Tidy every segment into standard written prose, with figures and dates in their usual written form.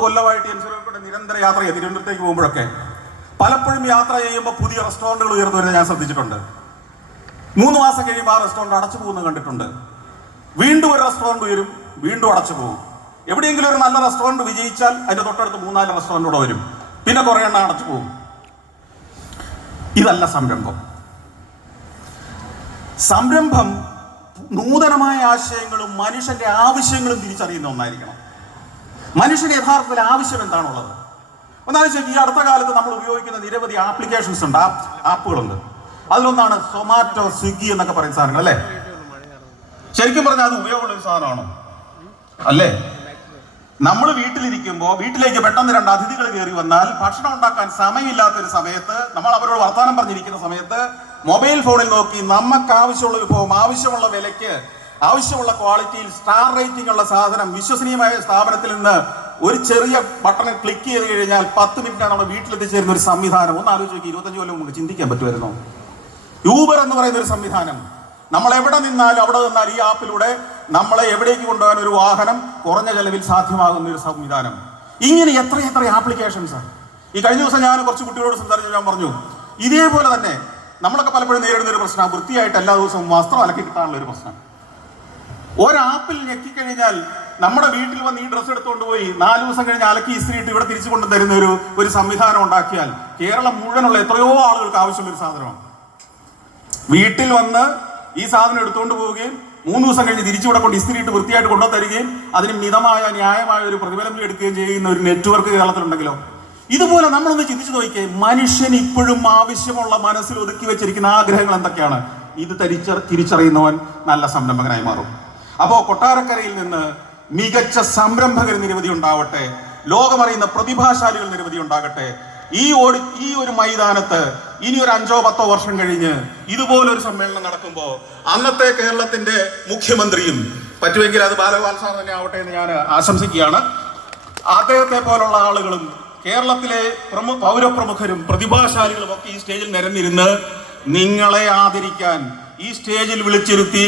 കൊല്ലമായിട്ട് എൻസിലൂടെ നിരന്തര യാത്ര ചെയ്ത് തിരുവനന്തപുരത്തേക്ക് പോകുമ്പോഴൊക്കെ പലപ്പോഴും യാത്ര ചെയ്യുമ്പോൾ പുതിയ റെസ്റ്റോറൻറ്റുകൾ ഉയർന്നു വരുന്നത് ഞാൻ ശ്രദ്ധിച്ചിട്ടുണ്ട്. 3 മാസം കഴിയുമ്പോൾ ആ റെസ്റ്റോറൻറ്റ് അടച്ചു പോകുന്നത് കണ്ടിട്ടുണ്ട്. വീണ്ടും ഒരു റെസ്റ്റോറൻറ്റ് ഉയരും, വീണ്ടും അടച്ചു പോകും. എവിടെയെങ്കിലും ഒരു നല്ല റെസ്റ്റോറൻറ്റ് വിജയിച്ചാൽ അതിൻ്റെ തൊട്ടടുത്ത് 3-4 റെസ്റ്റോറൻറ്റ് കൂടെ വരും, പിന്നെ കുറേ എണ്ണം അടച്ചു പോകും. ഇതല്ല സംരംഭം. സംരംഭം നൂതനമായ ആശയങ്ങളും മനുഷ്യന്റെ ആവശ്യങ്ങളും തിരിച്ചറിയുന്ന ഒന്നായിരിക്കണം. മനുഷ്യന് യഥാർത്ഥത്തിൽ ആവശ്യം എന്താണുള്ളത് ഒന്നാലോചിച്ച്. ഈ അടുത്ത കാലത്ത് നമ്മൾ ഉപയോഗിക്കുന്ന നിരവധി ആപ്ലിക്കേഷൻസ് ഉണ്ട്, ആപ്പുകളുണ്ട്. അതിലൊന്നാണ് സൊമാറ്റോ, സ്വിഗ്ഗി എന്നൊക്കെ പറയുന്ന സാധനങ്ങൾ, അല്ലേ? ശരിക്കും പറഞ്ഞാൽ അത് ഉപയോഗമുള്ള ഒരു സാധനമാണോ? അല്ലേ? നമ്മൾ വീട്ടിലിരിക്കുമ്പോൾ വീട്ടിലേക്ക് പെട്ടെന്ന് 2 അതിഥികൾ കയറി വന്നാൽ ഭക്ഷണം ഉണ്ടാക്കാൻ സമയമില്ലാത്തൊരു സമയത്ത്, നമ്മൾ അവരോട് വർത്തമാനം പറഞ്ഞിരിക്കുന്ന സമയത്ത് മൊബൈൽ ഫോണിൽ നോക്കി നമുക്ക് ആവശ്യമുള്ള വിഭവം ആവശ്യമുള്ള വിലയ്ക്ക് ആവശ്യമുള്ള ക്വാളിറ്റിയിൽ സ്റ്റാർ റേറ്റിംഗ് ഉള്ള സാധനം വിശ്വസനീയമായ സ്ഥാപനത്തിൽ നിന്ന് ഒരു ചെറിയ ബട്ടൺ ക്ലിക്ക് ചെയ്ത് കഴിഞ്ഞാൽ 10 മിനിറ്റാണ് നമ്മുടെ വീട്ടിലെത്തിച്ചേരുന്ന ഒരു സംവിധാനം. ഒന്ന് ആലോചിച്ച് നോക്കി, 25 കൊല്ലം നമുക്ക് ചിന്തിക്കാൻ പറ്റുമായിരുന്നോ? യൂബർ എന്ന് പറയുന്ന ഒരു സംവിധാനം, നമ്മൾ എവിടെ നിന്നാലും അവിടെ നിന്നാൽ ഈ ആപ്പിലൂടെ നമ്മളെ എവിടേക്ക് കൊണ്ടുപോകാൻ ഒരു വാഹനം കുറഞ്ഞ ചെലവിൽ സാധ്യമാകുന്ന ഒരു സംവിധാനം. ഇങ്ങനെ എത്ര ആപ്ലിക്കേഷൻസാണ്. ഈ കഴിഞ്ഞ ദിവസം ഞാൻ കുറച്ച് കുട്ടികളോട് സംസാരിച്ചു, ഞാൻ പറഞ്ഞു ഇതേപോലെ തന്നെ നമ്മളൊക്കെ പലപ്പോഴും നേരിടുന്ന ഒരു പ്രശ്നം, വൃത്തിയായിട്ട് എല്ലാ ദിവസവും വസ്ത്രം അലക്കി കിട്ടാനുള്ള ഒരു പ്രശ്നം. ഒരാപ്പിൽ ഞെക്കിക്കഴിഞ്ഞാൽ നമ്മുടെ വീട്ടിൽ വന്ന് ഈ ഡ്രസ്സ് എടുത്തുകൊണ്ട് പോയി 4 ദിവസം കഴിഞ്ഞ് അലക്കി ഇസ്ത്രീയിട്ട് ഇവിടെ തിരിച്ചു കൊണ്ടു തരുന്ന ഒരു സംവിധാനം ഉണ്ടാക്കിയാൽ കേരളം മുഴുവനുള്ള എത്രയോ ആളുകൾക്ക് ആവശ്യമുള്ളൊരു സാധനമാണ്. വീട്ടിൽ വന്ന് ഈ സാധനം എടുത്തുകൊണ്ട് പോവുകയും 3 ദിവസം കഴിഞ്ഞ് തിരിച്ചുവിടെ കൊണ്ട് ഇസ്ത്രീയിട്ട് വൃത്തിയായിട്ട് കൊണ്ടു തരികയും അതിന് മിതമായ ന്യായമായ ഒരു പ്രതിഫലം എടുക്കുകയും ചെയ്യുന്ന ഒരു നെറ്റ്വർക്ക് കേരളത്തിലുണ്ടെങ്കിലോ? ഇതുപോലെ നമ്മളൊന്ന് ചിന്തിച്ചു നോക്കിയേ, മനുഷ്യൻ ഇപ്പോഴും ആവശ്യമുള്ള മനസ്സിൽ ഒതുക്കി വെച്ചിരിക്കുന്ന ആഗ്രഹങ്ങൾ എന്തൊക്കെയാണ്? ഇത് തിരിച്ചറിയുന്നവൻ നല്ല സംരംഭകനായി മാറും. അപ്പോൾ കൊട്ടാരക്കരയിൽ നിന്ന് മികച്ച സംരംഭകർ നിരവധി ഉണ്ടാവട്ടെ, ലോകമറിയുന്ന പ്രതിഭാശാലികൾ നിരവധി ഉണ്ടാകട്ടെ. ഈ ഒരു മൈതാനത്ത് ഇനി ഒരു 5-10 വർഷം കഴിഞ്ഞ് ഇതുപോലൊരു സമ്മേളനം നടക്കുമ്പോൾ അന്നത്തെ കേരളത്തിന്റെ മുഖ്യമന്ത്രിയും പറ്റുമെങ്കിൽ അത് ബാലഗോപാൽ സാർ തന്നെ ആവട്ടെ എന്ന് ഞാൻ ആശംസിക്കുകയാണ്. അദ്ദേഹത്തെ പോലുള്ള ആളുകളും കേരളത്തിലെ പൗരപ്രമുഖരും പ്രതിഭാശാലികളും ഒക്കെ ഈ സ്റ്റേജിൽ നിരന്നിരുന്ന് നിങ്ങളെ ആദരിക്കാൻ ഈ സ്റ്റേജിൽ വിളിച്ചിരുത്തി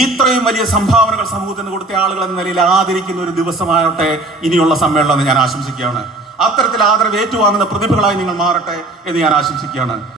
ഇത്രയും വലിയ സംഭാവനകൾ സമൂഹത്തിന് കൊടുത്ത ആളുകൾ എന്ന നിലയിൽ ആദരിക്കുന്ന ഒരു ദിവസമാകട്ടെ ഇനിയുള്ള സമ്മേളനം എന്ന് ഞാൻ ആശംസിക്കുകയാണ്. അത്തരത്തിൽ ആദരവ് ഏറ്റുവാങ്ങുന്ന പ്രതിഭകളായി നിങ്ങൾ മാറട്ടെ എന്ന് ഞാൻ ആശംസിക്കുകയാണ്.